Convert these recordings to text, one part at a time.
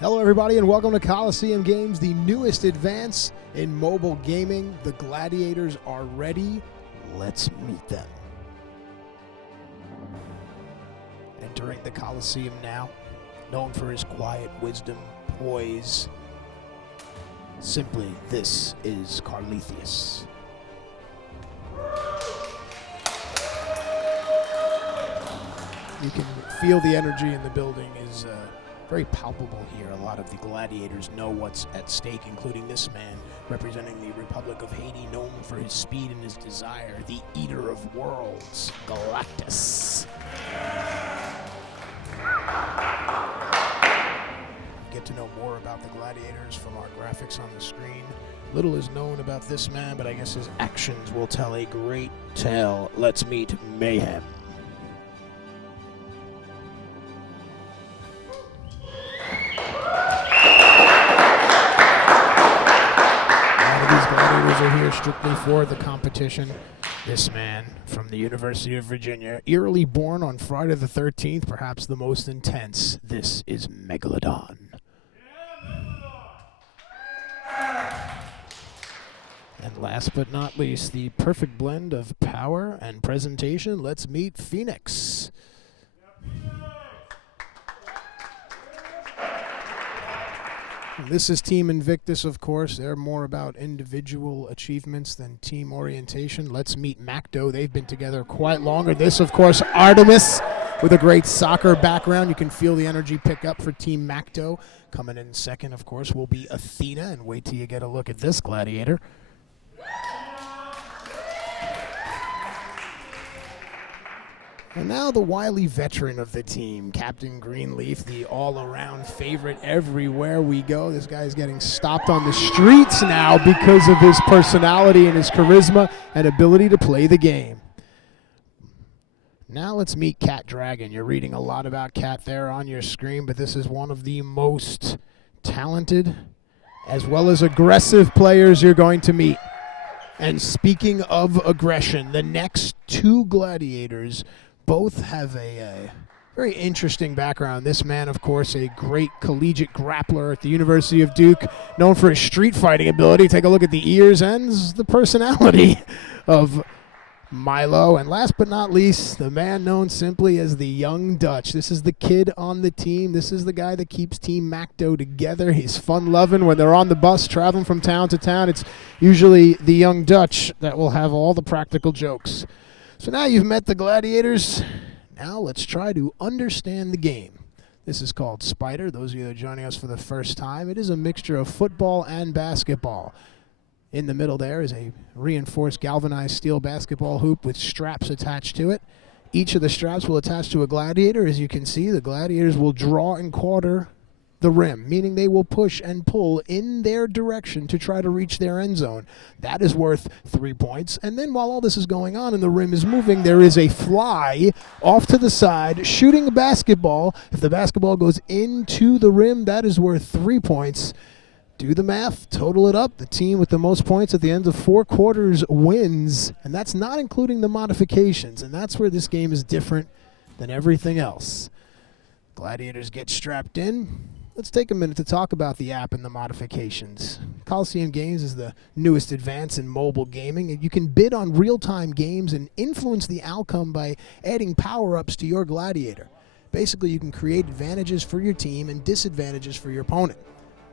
Hello everybody and welcome to Coliseum Games, the newest advance in mobile gaming. The gladiators are ready. Let's meet them. Entering the Coliseum now, known for his quiet wisdom, poise. Simply, this is Carlethius. You can feel the energy in the building is very palpable here. A lot of the gladiators know what's at stake, including this man representing the Republic of Haiti, known for his speed and his desire, the Eater of Worlds, Galactus. Get to know more about the gladiators from our graphics on the screen. Little is known about this man, but I guess his actions will tell a great tale. Let's meet Mayhem. Are here strictly for the competition. This man from the University of Virginia, eerily born on Friday the 13th, perhaps the most intense. This is Megalodon. And last but not least, the perfect blend of power and presentation. Let's meet Phoenix. This is Team Invictus, of course. They're more about individual achievements than team orientation. Let's meet Macto. They've been together quite longer. This, of course, Artemis with a great soccer background. You can feel the energy pick up for Team Macto. Coming in second, of course, will be Athena. And wait till you get a look at this gladiator. And now the wily veteran of the team, Captain Greenleaf, the all-around favorite everywhere we go. This guy's getting stopped on the streets now because of his personality and his charisma and ability to play the game. Now let's meet Cat Dragon. You're reading a lot about Cat there on your screen, but this is one of the most talented as well as aggressive players you're going to meet. And speaking of aggression, the next two gladiators both have a very interesting background. This man, of course, a great collegiate grappler at the University of Duke, known for his street fighting ability. Take a look at the ears and the personality of Milo. And last but not least, the man known simply as the Young Dutch. This is the kid on the team. This is the guy that keeps Team Macto together. He's fun-loving. When they're on the bus traveling from town to town, it's usually the Young Dutch that will have all the practical jokes. So now you've met the gladiators. Now let's try to understand the game. This is called Spider. Those of you that are joining us for the first time, it is a mixture of football and basketball. In the middle there is a reinforced galvanized steel basketball hoop with straps attached to it. Each of the straps will attach to a gladiator. As you can see, the gladiators will draw and quarter the rim, meaning they will push and pull in their direction to try to reach their end zone. That is worth 3 points. And then while all this is going on and the rim is moving, there is a fly off to the side shooting a basketball. If the basketball goes into the rim, that is worth 3 points. Do the math, total it up. The team with the most points at the end of 4 quarters wins, and that's not including the modifications, and that's where this game is different than everything else. Gladiators get strapped in. Let's take a minute to talk about the app and the modifications. Coliseum Games is the newest advance in mobile gaming, and you can bid on real-time games and influence the outcome by adding power-ups to your gladiator. Basically, you can create advantages for your team and disadvantages for your opponent.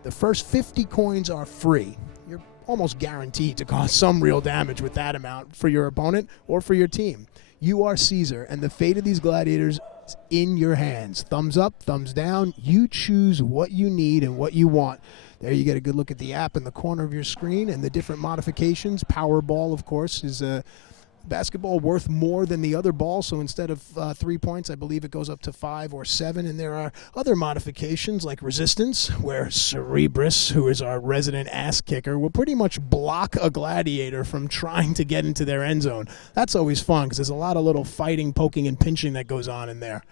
The first 50 coins are free. You're almost guaranteed to cause some real damage with that amount for your opponent or for your team. You are Caesar, and the fate of these gladiators is in your hands. Thumbs up, thumbs down. You choose what you need and what you want. There you get a good look at the app in the corner of your screen and the different modifications. Powerball, of course, is a basketball worth more than the other ball, so instead of 3 points, I believe it goes up to 5 or 7. And there are other modifications like resistance, where Cerebrus, who is our resident ass kicker, will pretty much block a gladiator from trying to get into their end zone. That's always fun because there's a lot of little fighting, poking, and pinching that goes on in there.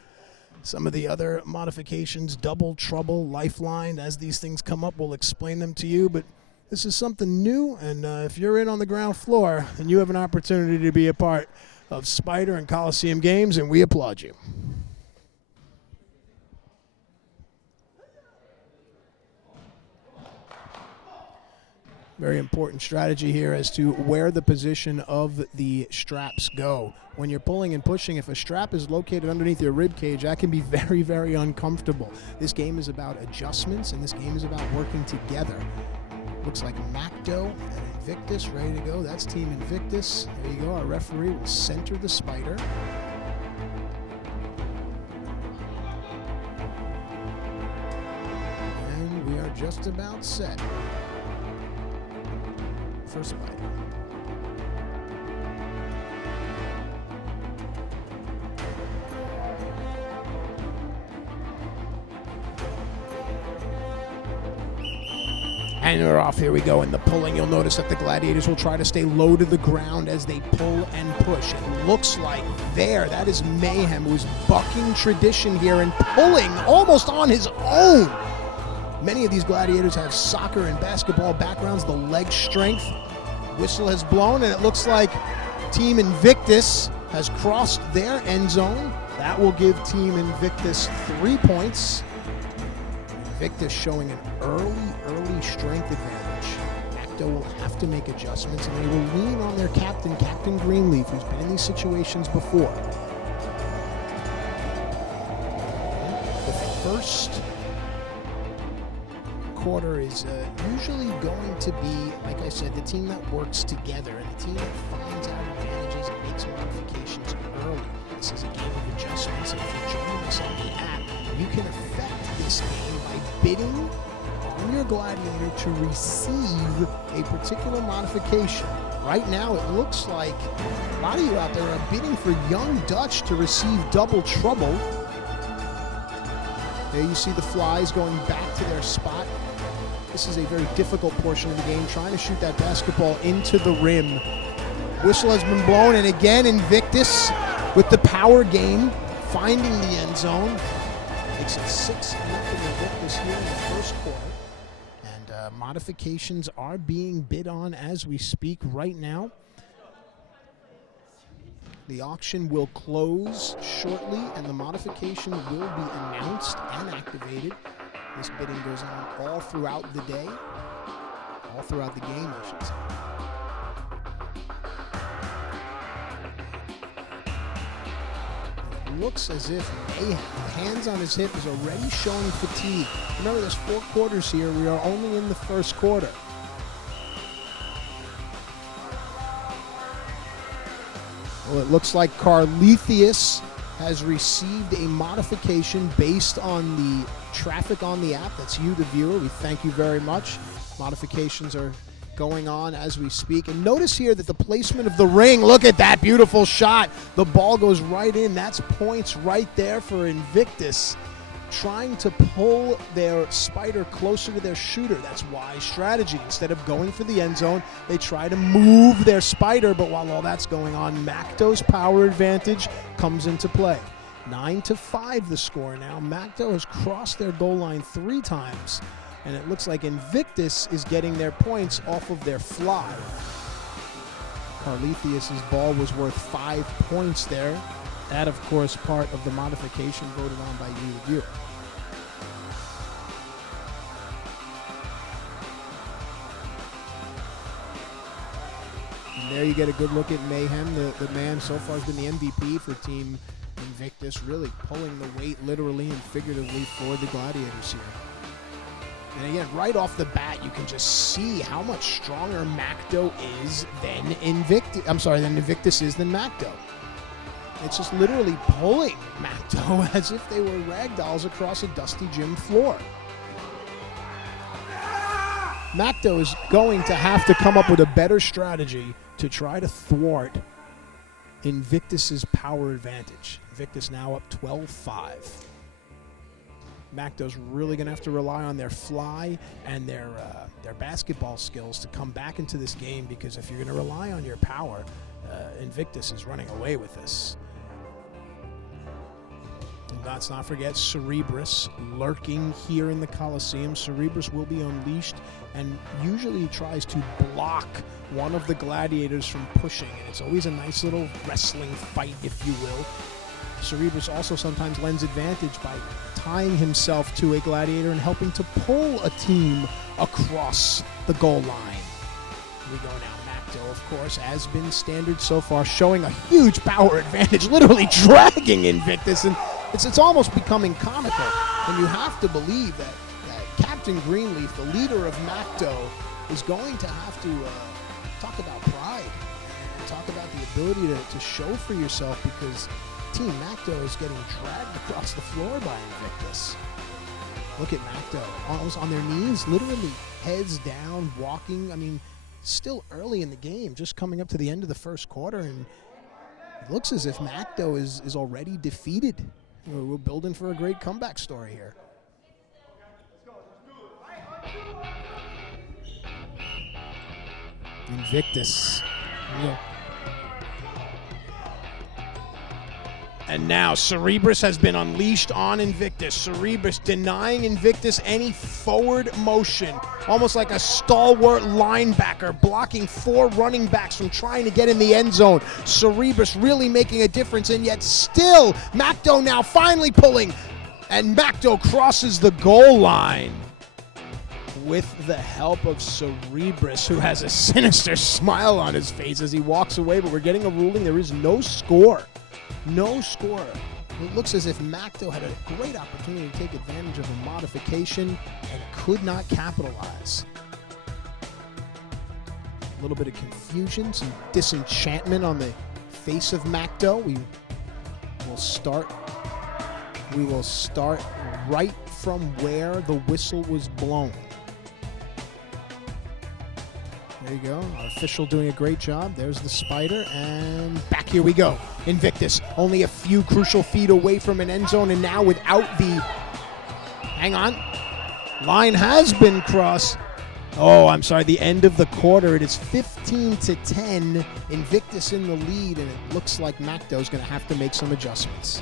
Some of the other modifications, double trouble, lifeline, as these things come up, we'll explain them to you, but this is something new, and if you're in on the ground floor, then you have an opportunity to be a part of Spider and Coliseum Games, and we applaud you. Very important strategy here as to where the position of the straps go. When you're pulling and pushing, if a strap is located underneath your rib cage, that can be very, very uncomfortable. This game is about adjustments, and this game is about working together. Looks like Macto and Invictus ready to go. That's Team Invictus. There you go. Our referee will center the spider. And we are just about set. First spider. And we're off. Here we go in the pulling. You'll notice that the gladiators will try to stay low to the ground as they pull and push. It looks like that is Mayhem, who's bucking tradition here and pulling almost on his own. Many of these gladiators have soccer and basketball backgrounds, the leg strength. Whistle has blown, and it looks like Team Invictus has crossed their end zone. That will give Team Invictus 3 points. Invictus showing an early strength advantage. Macto will have to make adjustments, and they will lean on their captain, Captain Greenleaf, who's been in these situations before. The first quarter is usually going to be, like I said, the team that works together and the team that finds out advantages and makes modifications early. This is a game of adjustments, and if you're joining us on the app, you can affect this game by bidding on your gladiator to receive a particular modification. Right now, it looks like a lot of you out there are bidding for Young Dutch to receive double trouble. There you see the flies going back to their spot. This is a very difficult portion of the game, trying to shoot that basketball into the rim. Whistle has been blown, and again, Invictus with the power game, finding the end zone. Makes it 6-0 Invictus here in the first quarter. And modifications are being bid on as we speak right now. The auction will close shortly, and the modification will be announced and activated. This bidding goes on all throughout the day, all throughout the game, I should say. It looks as if Mayhem, hands on his hip, is already showing fatigue. Remember, there's 4 quarters here. We are only in the first quarter. Well, it looks like Carlethius has received a modification based on the traffic on the app. That's you, the viewer. We thank you very much. Modifications are going on as we speak. And notice here that the placement of the ring, look at that beautiful shot. The ball goes right in. That's points right there for Invictus, trying to pull their spider closer to their shooter. That's wise strategy. Instead of going for the end zone, they try to move their spider, but while all that's going on, Macto's power advantage comes into play. 9-5 the score now. Macto has crossed their goal line 3 times, and it looks like Invictus is getting their points off of their fly. Carlethius' ball was worth 5 points there. That, of course, part of the modification voted on by you, the viewer. And there you get a good look at Mayhem. The man so far has been the MVP for Team Invictus, really pulling the weight literally and figuratively for the Gladiators here. And again, right off the bat, you can just see how much stronger Macto is than Invictus is than Macto. It's just literally pulling Macto as if they were ragdolls across a dusty gym floor. Macto is going to have to come up with a better strategy to try to thwart Invictus's power advantage. Invictus now up 12-5. Macto's really going to have to rely on their fly and their basketball skills to come back into this game, because if you're going to rely on your power, Invictus is running away with this. And let's not forget Cerebrus lurking here in the Coliseum. Cerebrus will be unleashed and usually tries to block one of the gladiators from pushing, and it's always a nice little wrestling fight, if you will. Cerebrus also sometimes lends advantage by tying himself to a gladiator and helping to pull a team across the goal line. We go now. Macto, of course, has been standard so far, showing a huge power advantage, literally dragging Invictus, and it's almost becoming comical. And you have to believe that Captain Greenleaf, the leader of Macto, is going to have to talk about pride and talk about the ability to show for yourself, because Team Macto is getting dragged across the floor by Invictus. Look at Macto, almost on their knees, literally heads down, walking. I mean, still early in the game, just coming up to the end of the first quarter, and it looks as if Macto is already defeated. We're building for a great comeback story here. Invictus. Yeah. And now Cerebrus has been unleashed on Invictus. Cerebrus denying Invictus any forward motion, almost like a stalwart linebacker blocking 4 running backs from trying to get in the end zone. Cerebrus really making a difference, and yet still Macto now finally pulling, and Macto crosses the goal line with the help of Cerebrus, who has a sinister smile on his face as he walks away, but we're getting a ruling. There is no score. No score. It looks as if Macto had a great opportunity to take advantage of a modification and could not capitalize. A little bit of confusion, some disenchantment on the face of Macto. We will start right from where the whistle was blown. There you go. Our official doing a great job. There's the spider, and back here we go. Invictus only a few crucial feet away from an end zone, and now without the... Hang on. Line has been crossed. Oh, I'm sorry. The end of the quarter. It is 15-10. Invictus in the lead, and it looks like Macto's going to have to make some adjustments.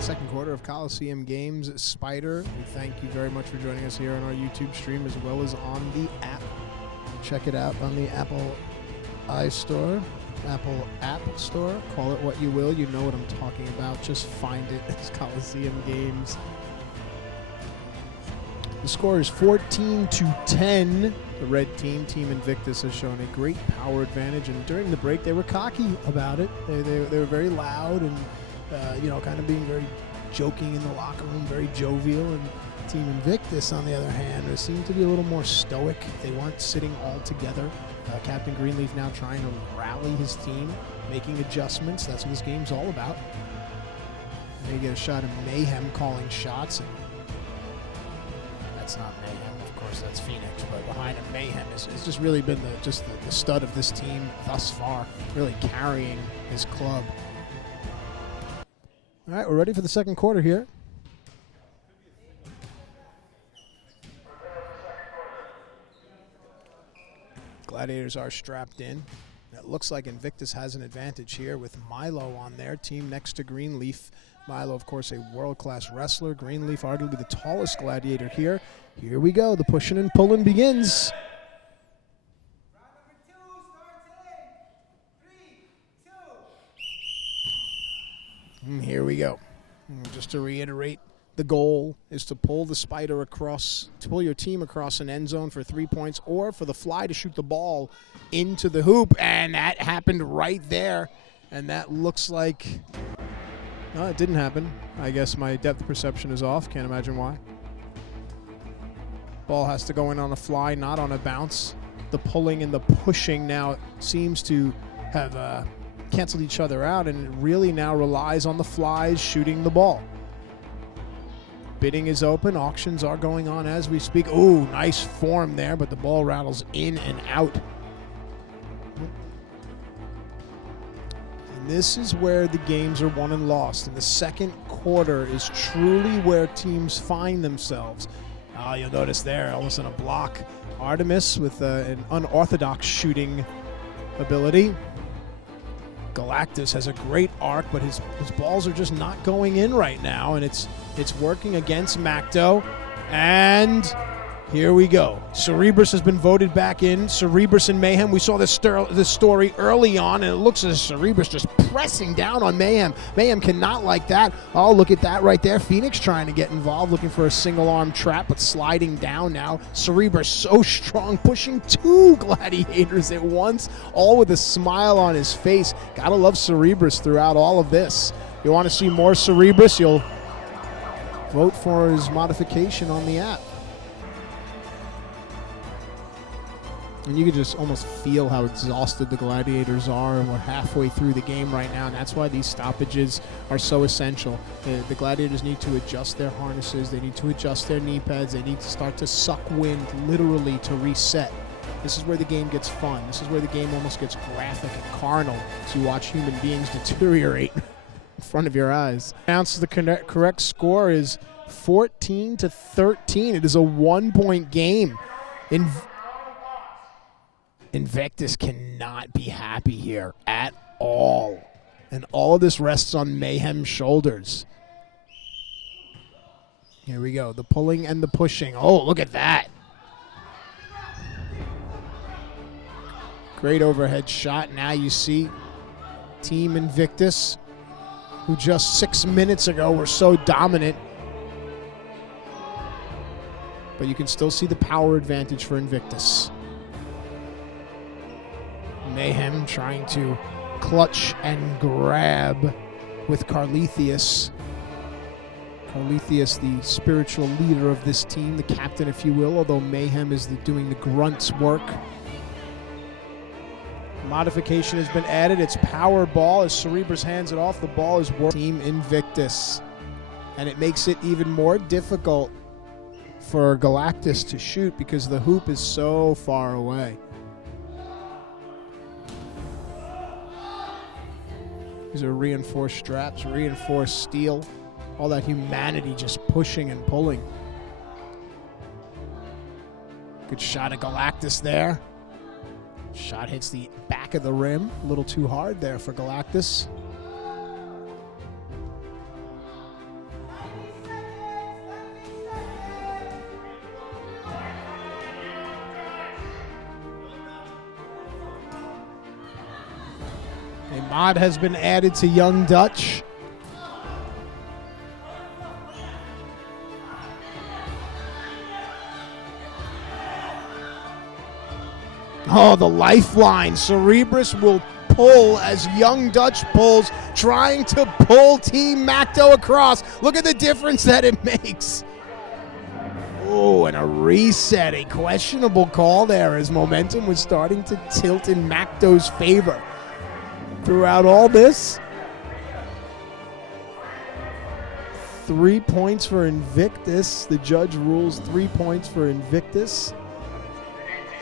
Second quarter of Coliseum Games. Spider, we thank you very much for joining us here on our YouTube stream as well as on the app. Check it out on the Apple iStore, Apple App Store. Call it what you will. You know what I'm talking about. Just find it. It's Coliseum Games. The score is 14-10. The red team, Team Invictus, has shown a great power advantage, and during the break they were cocky about it. They were very loud and kind of being very joking in the locker room, very jovial. And Team Invictus, on the other hand, they seemed to be a little more stoic. They weren't sitting all together. Captain Greenleaf now trying to rally his team, making adjustments. That's what this game's all about. They get a shot of Mayhem calling shots, and that's not Mayhem, of course, that's Phoenix. But behind him, Mayhem has just really been the stud of this team thus far, really carrying his club. All right, we're ready for the second quarter here. Gladiators are strapped in. It looks like Invictus has an advantage here with Milo on their team next to Greenleaf. Milo, of course, a world-class wrestler. Greenleaf, arguably the tallest gladiator here. Here we go. The pushing and pulling begins. Here we go. Just to reiterate, the goal is to pull the spider across, to pull your team across an end zone for 3 points, or for the fly to shoot the ball into the hoop. And that happened right there. And that looks like, no, it didn't happen. I guess my depth perception is off. Can't imagine why. Ball has to go in on a fly, not on a bounce. The pulling and the pushing now seems to have canceled each other out, and it really now relies on the flies shooting the ball. Bidding is open. Auctions are going on as we speak. Ooh, nice form there, but the ball rattles in and out. And this is where the games are won and lost. And the second quarter is truly where teams find themselves. You'll notice there, almost in a block. Artemis with an unorthodox shooting ability. Galactus has a great arc, but his balls are just not going in right now, and it's working against Macto. And Here we go. Cerberus has been voted back in. Cerberus and Mayhem. We saw this story early on, and it looks as Cerberus just pressing down on Mayhem. Mayhem cannot like that. Oh, look at that right there. Phoenix trying to get involved, looking for a single-arm trap, but sliding down now. Cerberus so strong, pushing 2 gladiators at once, all with a smile on his face. Gotta love Cerberus throughout all of this. You want to see more Cerberus, you'll vote for his modification on the app. And you can just almost feel how exhausted the gladiators are, and we're halfway through the game right now, and that's why these stoppages are so essential. The gladiators need to adjust their harnesses, they need to adjust their knee pads, they need to start to suck wind literally to reset. This is where the game gets fun. This is where the game almost gets graphic and carnal as you watch human beings deteriorate in front of your eyes. The correct score is 14-13. It is a 1-point game. Invictus cannot be happy here at all. And all of this rests on Mayhem's shoulders. Here we go. The pulling and the pushing. Oh, look at that. Great overhead shot. Now you see Team Invictus, who just 6 minutes ago were so dominant. But you can still see the power advantage for Invictus. Mayhem trying to clutch and grab with Carlethius. Carlethius, the spiritual leader of this team, the captain, if you will, although Mayhem is doing the grunt's work. Modification has been added. It's power ball. As Cerberus hands it off, the ball is working. Team Invictus. And it makes it even more difficult for Galactus to shoot because the hoop is so far away. These are reinforced straps, reinforced steel. All that humanity just pushing and pulling. Good shot at Galactus there. Shot hits the back of the rim. A little too hard there for Galactus. A mod has been added to Young Dutch. Oh, the lifeline. Cerberus will pull as Young Dutch pulls, trying to pull Team Macto across. Look at the difference that it makes. Oh, and a reset. A questionable call there as momentum was starting to tilt in Macto's favor. Throughout all this, 3 points for Invictus. The judge rules 3 points for Invictus.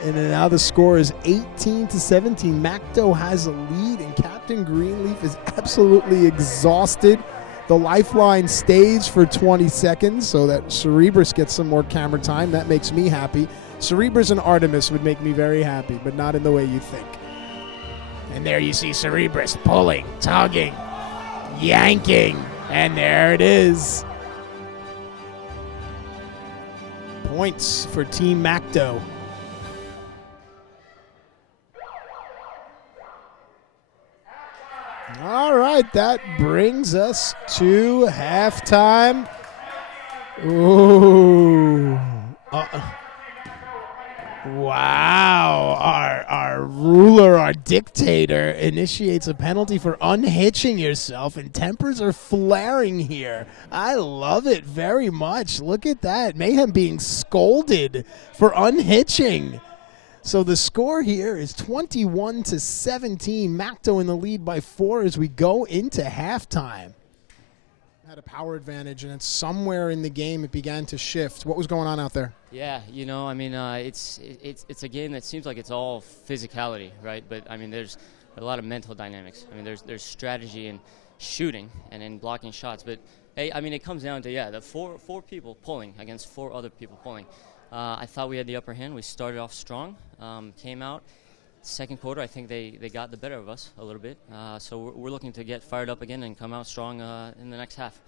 And now the score is 18-17. Macto has a lead, and Captain Greenleaf is absolutely exhausted. The lifeline stays for 20 seconds so that Cerberus gets some more camera time. That makes me happy. Cerberus and Artemis would make me very happy, but not in the way you think. And there you see Cerberus pulling, tugging, yanking, and there it is. Points for Team Macto. All right, that brings us to halftime. Ooh. Wow, our ruler, our dictator, initiates a penalty for unhitching yourself, and tempers are flaring here. I love it very much. Look at that. Mayhem being scolded for unhitching. So the score here is 21-17. Macto in the lead by 4 as we go into halftime. Had a power advantage, and it's somewhere in the game it began to shift. What was going on out there? Yeah, you know, I mean, it's a game that seems like it's all physicality, right? But I mean, there's a lot of mental dynamics. I mean, there's strategy in shooting and in blocking shots. But hey, I mean, it comes down to the four people pulling against 4 other people pulling. I thought we had the upper hand. We started off strong, came out. Second quarter, I think they got the better of us a little bit. So we're looking to get fired up again and come out strong in the next half.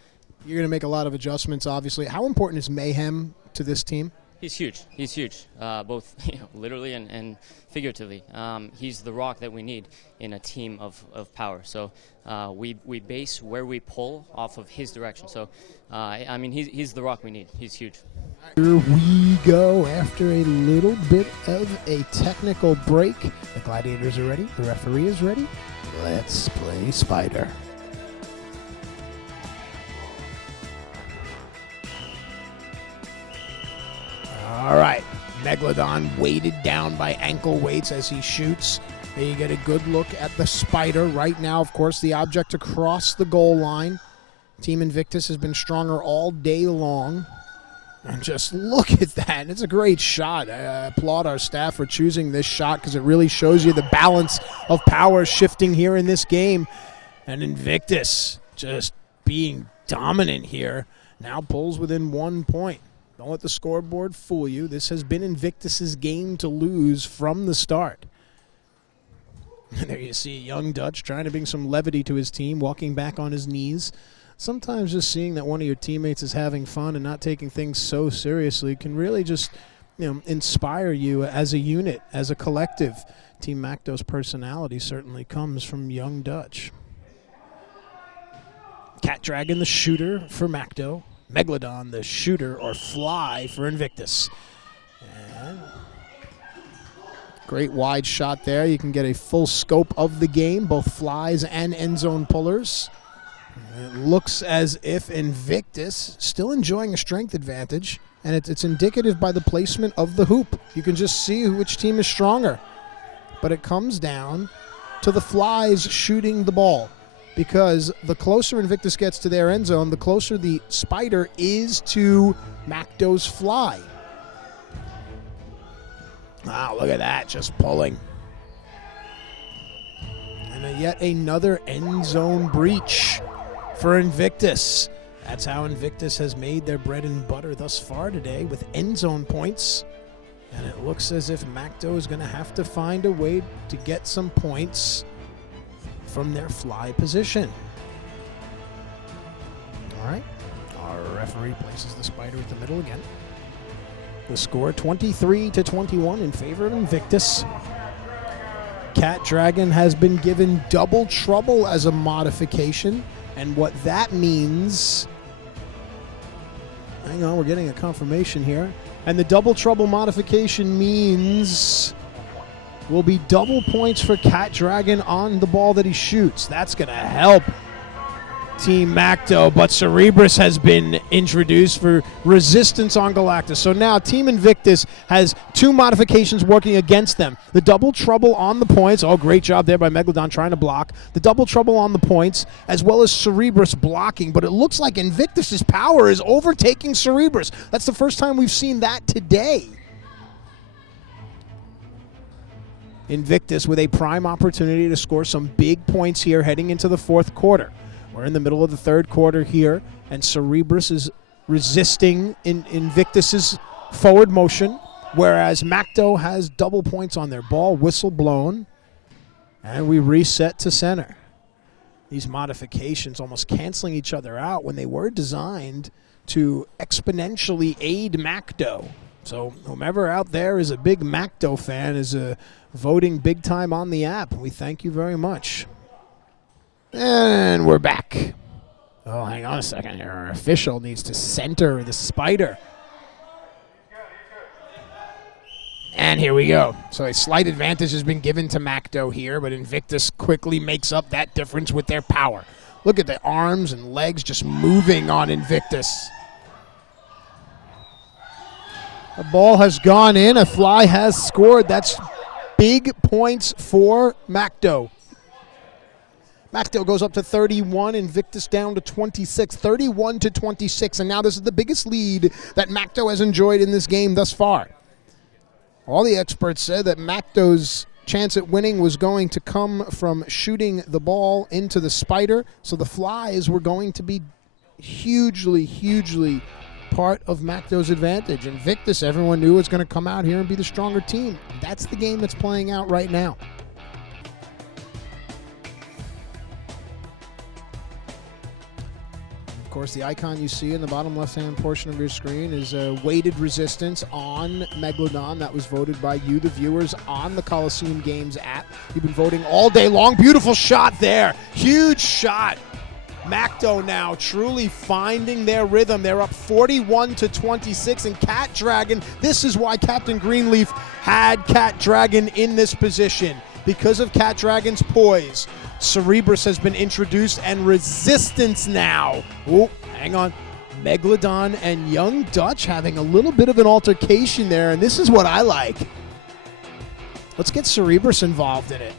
You're going to make a lot of adjustments, obviously. How important is Mayhem to this team? He's huge. He's huge, both literally and figuratively. He's the rock that we need in a team of power. So we base where we pull off of his direction. So, I mean, he's the rock we need. He's huge. Here we go after a little bit of a technical break. The gladiators are ready. The referee is ready. Let's play Spider. All right, Megalodon weighted down by ankle weights as he shoots. There you get a good look at the Spider. Right now, of course, the object across the goal line. Team Invictus has been stronger all day long. And just look at that. It's a great shot. I applaud our staff for choosing this shot because it really shows you the balance of power shifting here in this game. And Invictus just being dominant here now pulls within 1 point. Don't let the scoreboard fool you. This has been Invictus's game to lose from the start. And there you see young Dutch trying to bring some levity to his team, walking back on his knees. Sometimes just seeing that one of your teammates is having fun and not taking things so seriously can really just, inspire you as a unit, as a collective. Team Macto's personality certainly comes from young Dutch. Cat Dragon, the shooter for Macto. Megalodon, the shooter or fly for Invictus. And great wide shot there. You can get a full scope of the game, both flies and end zone pullers. It looks as if Invictus still enjoying a strength advantage, and it's indicative by the placement of the hoop. You can just see which team is stronger. But it comes down to the flies shooting the ball, because the closer Invictus gets to their end zone, the closer the Spider is to Macto's fly. Wow, look at that, just pulling. And yet another end zone breach for Invictus. That's how Invictus has made their bread and butter thus far today, with end zone points. And it looks as if Macto is going to have to find a way to get some points from their fly position. All right, our referee places the Spider at the middle again. The score 23-21 in favor of Invictus. Cat Dragon has been given double trouble as a modification, and what that means, hang on, we're getting a confirmation here, and the double trouble modification means will be double points for Cat Dragon on the ball that he shoots. That's going to help Team Macto, but Cerebrus has been introduced for resistance on Galactus. So now Team Invictus has two modifications working against them. The double trouble on the points. Oh, great job there by Megalodon trying to block. The double trouble on the points, as well as Cerebrus blocking. But it looks like Invictus's power is overtaking Cerebrus. That's the first time we've seen that today. Invictus with a prime opportunity to score some big points here heading into the fourth quarter. We're in the middle of the third quarter here, and Cerebrus is resisting in Invictus's forward motion, whereas Macto has double points on their ball, whistle blown, and we reset to center. These modifications almost canceling each other out when they were designed to exponentially aid Macto. So whomever out there is a big Macto fan is voting big time on the app. We thank you very much. And we're back. Oh, hang on a second here. Our official needs to center the Spider. And here we go. So a slight advantage has been given to Macto here, but Invictus quickly makes up that difference with their power. Look at the arms and legs just moving on Invictus. The ball has gone in. A fly has scored. That's big points for Macto. Macto goes up to 31, Invictus down to 26, 31-26, and now this is the biggest lead that Macto has enjoyed in this game thus far. All the experts said that Macto's chance at winning was going to come from shooting the ball into the Spider, so the flies were going to be hugely part of Macto's advantage. Invictus, everyone knew, was going to come out here and be the stronger team. That's the game that's playing out right now. Of course, the icon you see in the bottom left-hand portion of your screen is a weighted resistance on Megalodon that was voted by you, the viewers, on the Coliseum Games app. You've been voting all day long. Beautiful shot there. Huge shot. Macto now truly finding their rhythm. They're up 41-26, and Cat Dragon, this is why Captain Greenleaf had Cat Dragon in this position. Because of Cat Dragon's poise, Cerebrus has been introduced, and Resistance now. Oh, hang on. Megalodon and Young Dutch having a little bit of an altercation there, and this is what I like. Let's get Cerebrus involved in it.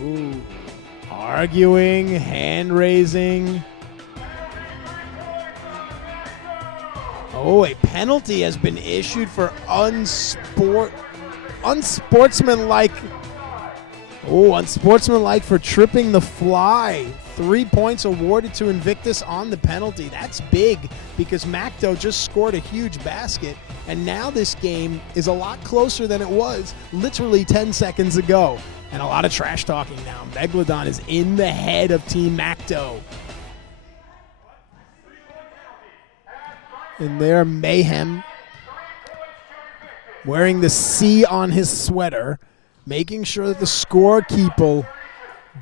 Ooh. Arguing, hand raising. Oh, a penalty has been issued for unsportsmanlike for tripping the fly. 3 points awarded to Invictus on the penalty. That's big because Macto just scored a huge basket, and now this game is a lot closer than it was literally 10 seconds ago. And a lot of trash talking now. Megalodon is in the head of Team Macto. And there, Mayhem, wearing the C on his sweater, making sure that the scorekeeper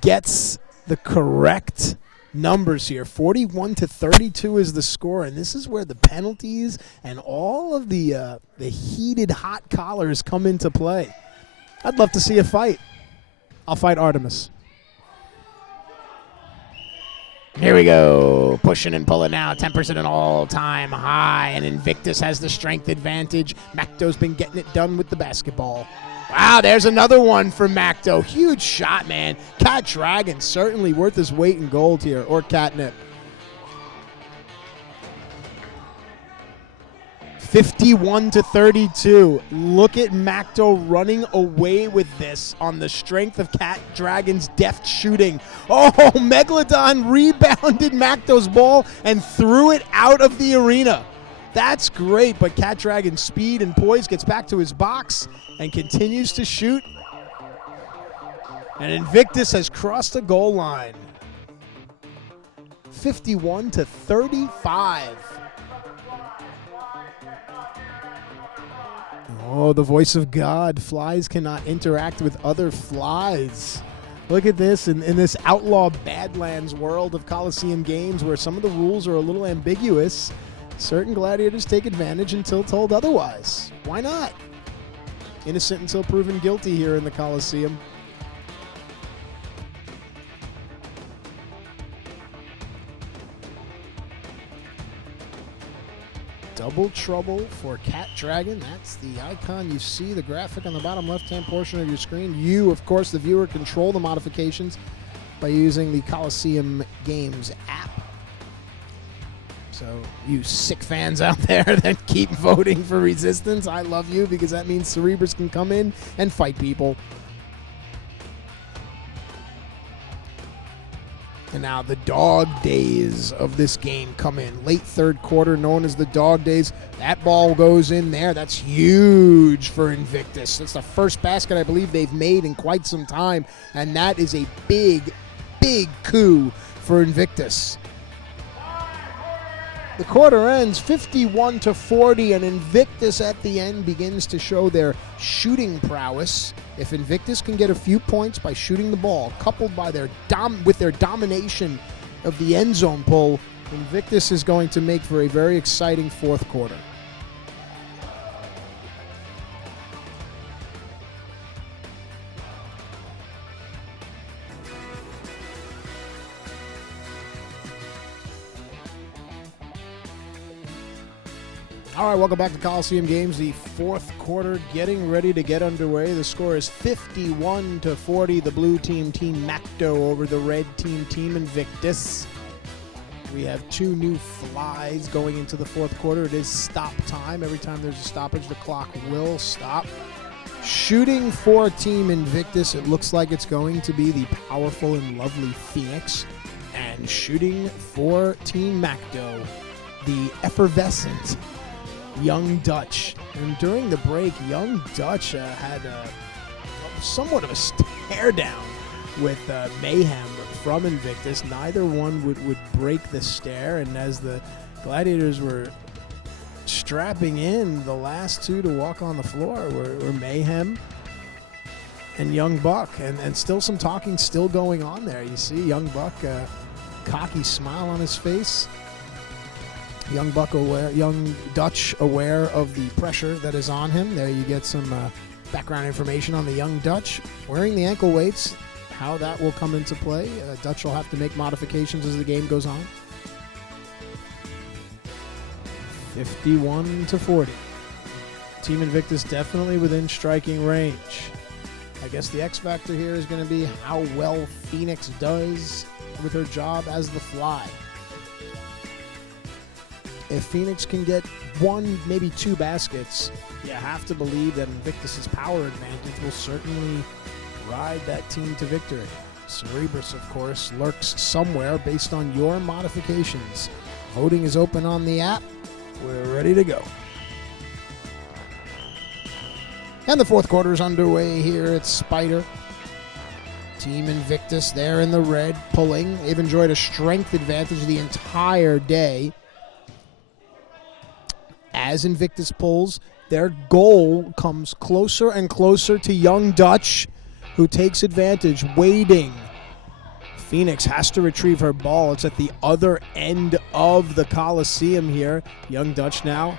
gets the correct numbers here. 41-32 is the score, and this is where the penalties and all of the heated hot collars come into play. I'd love to see a fight. I'll fight Artemis. Here we go. Pushing and pulling now. 10% an all-time high. And Invictus has the strength advantage. Macto's been getting it done with the basketball. Wow, there's another one for Macto. Huge shot, man. Cat Dragon certainly worth his weight in gold here. Or catnip. 51-32. Look at Macto running away with this on the strength of Cat Dragon's deft shooting. Oh, Megalodon rebounded Macto's ball and threw it out of the arena. That's great, but Cat Dragon's speed and poise gets back to his box and continues to shoot. And Invictus has crossed the goal line. 51-35. Oh, the voice of God. Flies cannot interact with other flies. Look at this in this outlaw Badlands world of Coliseum Games where some of the rules are a little ambiguous. Certain gladiators take advantage until told otherwise. Why not? Innocent until proven guilty here in the Coliseum. Double trouble for Cat Dragon. That's the icon you see, the graphic on the bottom left-hand portion of your screen. You, of course, the viewer, control the modifications by using the Coliseum Games app. So you sick fans out there that keep voting for Resistance, I love you because that means Cerebrus can come in and fight people. And now the dog days of this game come in. Late third quarter, known as the dog days. That ball goes in there. That's huge for Invictus. That's the first basket I believe they've made in quite some time. And that is a big, big coup for Invictus. The quarter ends 51-40, and Invictus at the end begins to show their shooting prowess. If Invictus can get a few points by shooting the ball, coupled by with their domination of the end zone pull, Invictus is going to make for a very exciting fourth quarter. All right, welcome back to Coliseum Games. The fourth quarter getting ready to get underway. The score is 51-40. The blue team, Team Macto, over the red team, Team Invictus. We have two new flies going into the fourth quarter. It is stop time. Every time there's a stoppage, the clock will stop. Shooting for Team Invictus, it looks like it's going to be the powerful and lovely Phoenix. And shooting for Team Macto, the effervescent Young Dutch. And during the break, Young Dutch had somewhat of a stare down with Mayhem, from Invictus. Neither one would break the stare, and as the Gladiators were strapping in, the last two to walk on the floor were Mayhem and Young Buck, and still some talking still going on there. You see Young Buck, cocky smile on his face. Young Dutch aware of the pressure that is on him. There you get some background information on the Young Dutch. Wearing the ankle weights, how that will come into play. Dutch will have to make modifications as the game goes on. 51-40. Team Invictus definitely within striking range. I guess the X factor here is going to be how well Phoenix does with her job as the fly. If Phoenix can get one, maybe two baskets, you have to believe that Invictus's power advantage will certainly ride that team to victory. Cerberus, of course, lurks somewhere based on your modifications. Voting is open on the app. We're ready to go. And the fourth quarter is underway here at Spider. Team Invictus there in the red, pulling. They've enjoyed a strength advantage the entire day. As Invictus pulls, their goal comes closer and closer to Young Dutch, who takes advantage, waiting. Phoenix has to retrieve her ball. It's at the other end of the Coliseum here. Young Dutch now.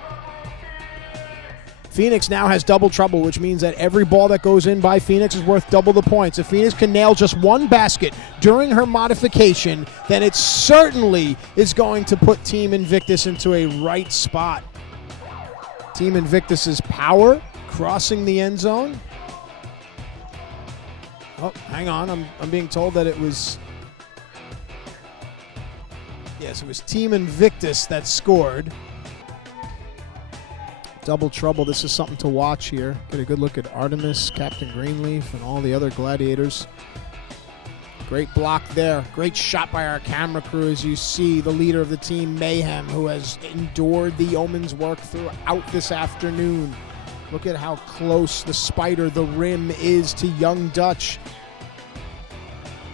Phoenix now has double trouble, which means that every ball that goes in by Phoenix is worth double the points. If Phoenix can nail just one basket during her modification, then it certainly is going to put Team Invictus into a right spot. Team Invictus's power crossing the end zone. Oh, hang on. I'm being told that it was... Yes, it was Team Invictus that scored. Double trouble. This is something to watch here. Get a good look at Artemis, Captain Greenleaf, and all the other Gladiators. Great block there. Great shot by our camera crew as you see the leader of the team, Mayhem, who has endured the Yeoman's work throughout this afternoon. Look at how close the Spider, the rim, is to Young Dutch.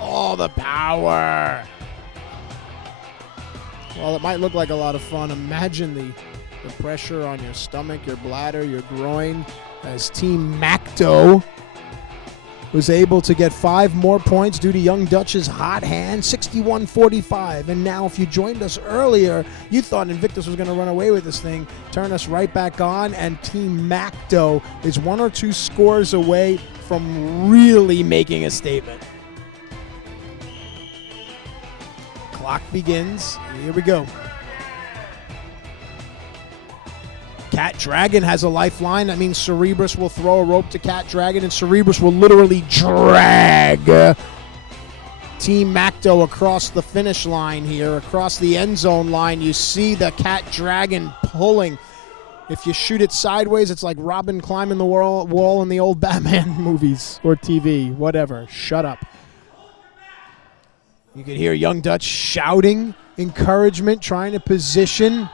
Oh, the power. Well, it might look like a lot of fun. Imagine the pressure on your stomach, your bladder, your groin, as Team Macto was able to get 5 more points due to Young Dutch's hot hand, 61-45. And now if you joined us earlier, you thought Invictus was going to run away with this thing. Turn us right back on, and Team Macto is 1 or 2 scores away from really making a statement. Clock begins. Here we go. Cat Dragon has a lifeline. That means Cerberus will throw a rope to Cat Dragon, and Cerberus will literally drag Team Macto across the finish line here, across the end zone line. You see the Cat Dragon pulling. If you shoot it sideways, it's like Robin climbing the wall in the old Batman movies or TV, whatever. Shut up. You can hear Young Dutch shouting encouragement, trying to position.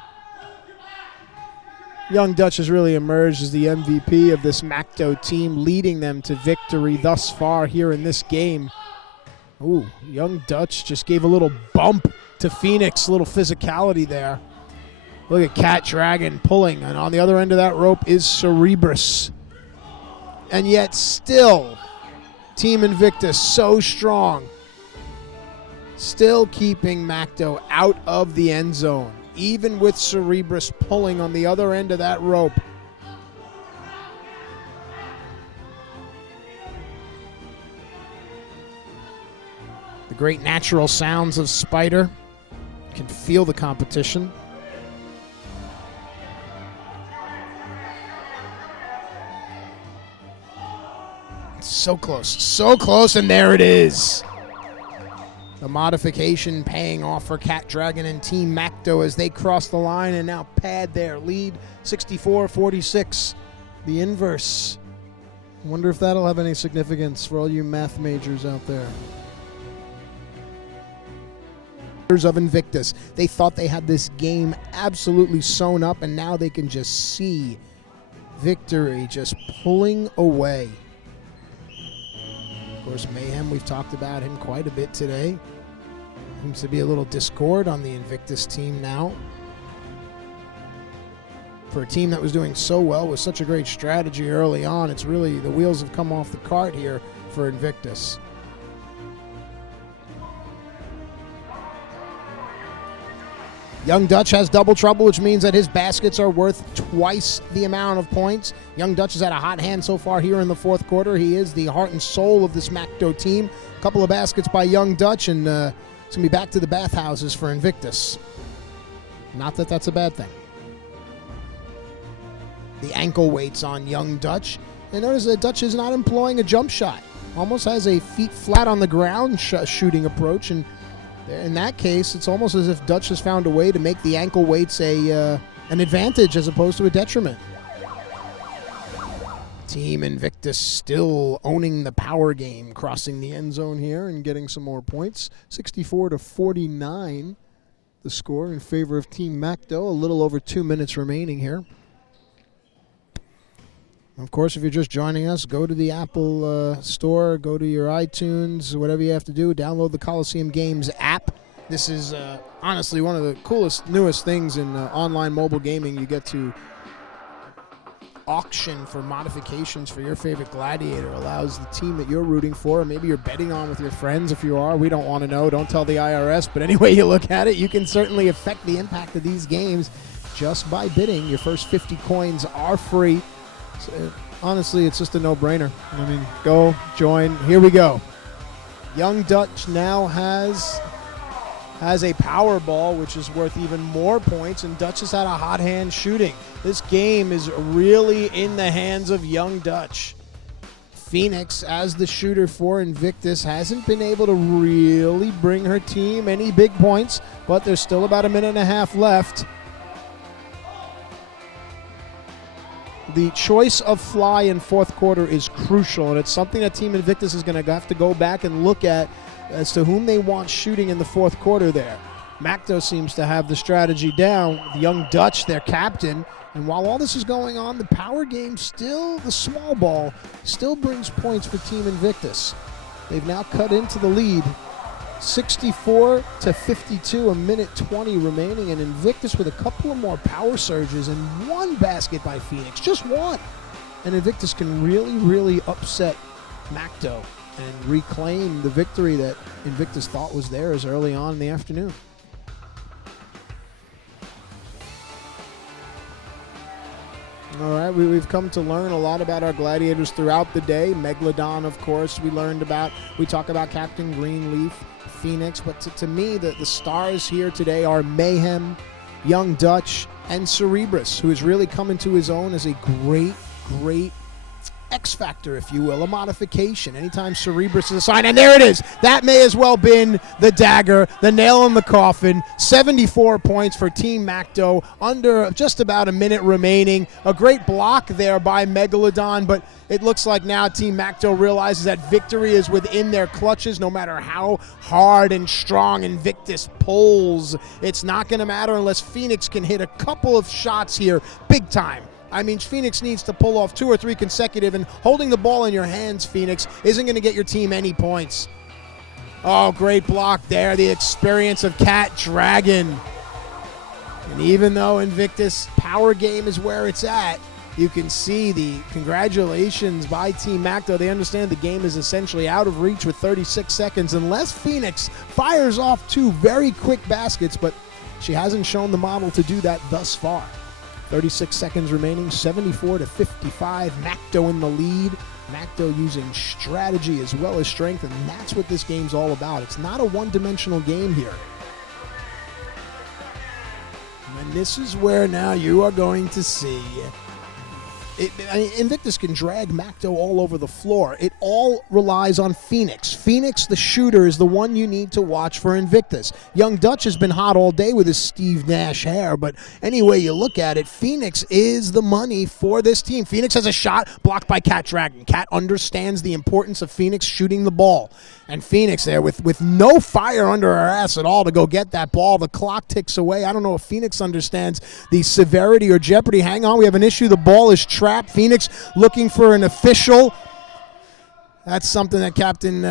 Young Dutch has really emerged as the MVP of this Macto team, leading them to victory thus far here in this game. Ooh, Young Dutch just gave a little bump to Phoenix, a little physicality there. Look at Cat Dragon pulling, and on the other end of that rope is Cerberus. And yet still, Team Invictus so strong, still keeping Macto out of the end zone, even with Cerberus pulling on the other end of that rope. The great natural sounds of Spider. You can feel the competition. So close, and there it is. The modification paying off for Cat Dragon and Team Macto as they cross the line and now pad their lead, 64-46. The inverse. I wonder if that'll have any significance for all you math majors out there. Of Invictus. They thought they had this game absolutely sewn up, and now they can just see victory just pulling away. Of course, Mayhem, we've talked about him quite a bit today. Seems to be a little discord on the Invictus team now. For a team that was doing so well with such a great strategy early on, it's really, the wheels have come off the cart here for Invictus. Young Dutch has double trouble, which means that his baskets are worth twice the amount of points. Young Dutch has had a hot hand so far here in the fourth quarter. He is the heart and soul of this Macto team. A couple of baskets by Young Dutch, and it's going to be back to the bathhouses for Invictus. Not that that's a bad thing. The ankle weights on Young Dutch. And notice that Dutch is not employing a jump shot. Almost has a feet flat on the ground shooting approach, and in that case, it's almost as if Dutch has found a way to make the ankle weights an advantage as opposed to a detriment. Team Invictus still owning the power game, crossing the end zone here and getting some more points. 64-49, the score in favor of Team Macto. A little over 2 minutes remaining here. Of course, if you're just joining us, go to the Apple store, go to your iTunes, whatever you have to do, download the Coliseum Games app. This is honestly one of the coolest, newest things in online mobile gaming. You get to auction for modifications for your favorite gladiator. Allows the team that you're rooting for, or maybe you're betting on with your friends. If you are, we don't want to know. Don't tell the IRS. But any way you look at it, you can certainly affect the impact of these games just by bidding. Your first 50 coins are free. So, honestly, it's just a no-brainer. I mean, go, join, here we go. Young Dutch now has a power ball, which is worth even more points, and Dutch has had a hot hand shooting. This game is really in the hands of Young Dutch. Phoenix, as the shooter for Invictus, hasn't been able to really bring her team any big points, but there's still about a minute and a half left. The choice of fly in fourth quarter is crucial, and it's something that Team Invictus is going to have to go back and look at as to whom they want shooting in the fourth quarter there. Macto seems to have the strategy down. The Young Dutch, their captain. And while all this is going on, the power game still, the small ball, still brings points for Team Invictus. They've now cut into the lead. 64-52, a minute 20 remaining, and Invictus with a couple of more power surges and one basket by Phoenix, just one. And Invictus can really upset Macto and reclaim the victory that Invictus thought was theirs early on in the afternoon. All right, we've come to learn a lot about our gladiators throughout the day. Megalodon, of course, we talk about Captain Greenleaf, Phoenix, but to me, the stars here today are Mayhem, Young Dutch, and Cerebrus, who has really come into his own as a great X factor, if you will, a modification. Anytime Cerebrus is assigned, and there it is. That may as well been the dagger, the nail in the coffin. 74 points for Team Macto, under just about a minute remaining. A great block there by Megalodon, but it looks like now Team Macto realizes that victory is within their clutches, no matter how hard and strong Invictus pulls. It's not going to matter unless Phoenix can hit a couple of shots here, big time. I mean, Phoenix needs to pull off 2 or 3 consecutive, and holding the ball in your hands, Phoenix, isn't going to get your team any points. Oh, great block there. The experience of Cat Dragon. And even though Invictus power game is where it's at, you can see the congratulations by Team Macto. They understand the game is essentially out of reach with 36 seconds, unless Phoenix fires off 2 very quick baskets, but she hasn't shown the model to do that thus far. 36 seconds remaining, 74-55. Macto in the lead. Macto using strategy as well as strength, and that's what this game's all about. It's not a one-dimensional game here. And this is where now you are going to see Invictus can drag Macto all over the floor. It all relies on Phoenix. Phoenix, the shooter, is the one you need to watch for Invictus. Young Dutch has been hot all day with his Steve Nash hair, but any way you look at it, Phoenix is the money for this team. Phoenix has a shot blocked by Cat Dragon. Cat understands the importance of Phoenix shooting the ball. And Phoenix there with no fire under her ass at all to go get that ball. The clock ticks away. I don't know if Phoenix understands the severity or jeopardy. Hang on, we have an issue. The ball is trapped. Phoenix looking for an official. That's something that Captain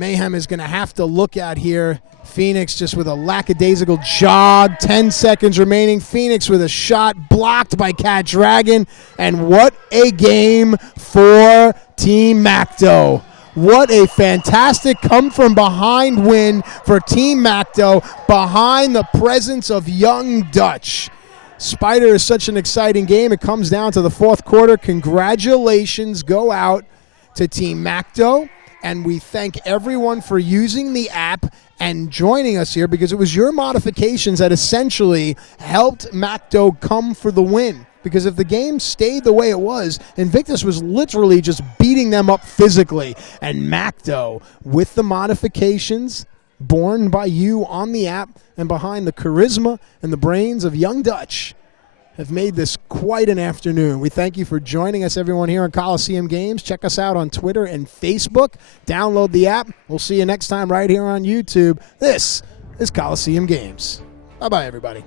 Mayhem is going to have to look at here. Phoenix just with a lackadaisical jog. 10 seconds remaining. Phoenix with a shot blocked by Cat Dragon. And what a game for Team Macto. What a fantastic come-from-behind win for Team Macto behind the presence of Young Dutch. Spider is such an exciting game. It comes down to the fourth quarter. Congratulations go out to Team Macto. And we thank everyone for using the app and joining us here, because it was your modifications that essentially helped Macto come for the win. Because if the game stayed the way it was, Invictus was literally just beating them up physically. And Macto, with the modifications born by you on the app and behind the charisma and the brains of Young Dutch, have made this quite an afternoon. We thank you for joining us, everyone, here on Coliseum Games. Check us out on Twitter and Facebook. Download the app. We'll see you next time right here on YouTube. This is Coliseum Games. Bye-bye, everybody.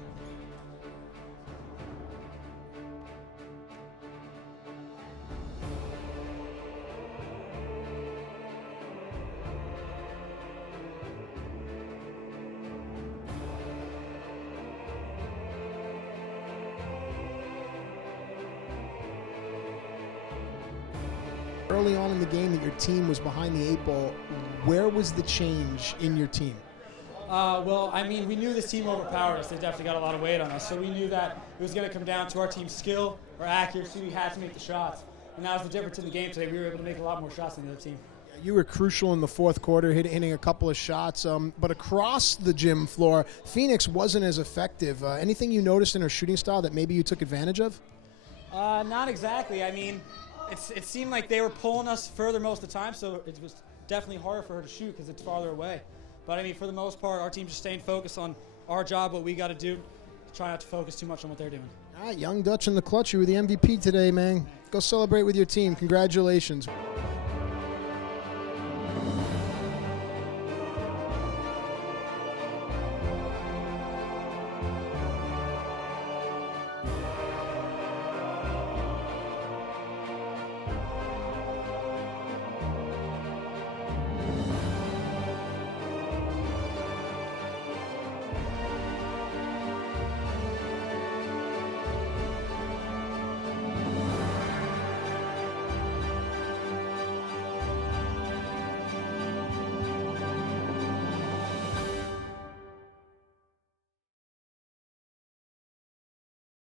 Early on in the game that your team was behind the 8-ball, where was the change in your team? Well, I mean, we knew this team overpowered us. They definitely got a lot of weight on us. So we knew that it was going to come down to our team's skill or accuracy. We had to make the shots. And that was the difference in the game today. We were able to make a lot more shots than the other team. You were crucial in the fourth quarter, hitting a couple of shots. But across the gym floor, Phoenix wasn't as effective. Anything you noticed in her shooting style that maybe you took advantage of? Not exactly. I mean, it seemed like they were pulling us further most of the time, so it was definitely harder for her to shoot because it's farther away. But, I mean, for the most part, our team just staying focused on our job, what we got to do, try not to focus too much on what they're doing. All right, Young Dutch in the clutch. You were the MVP today, man. Go celebrate with your team. Congratulations.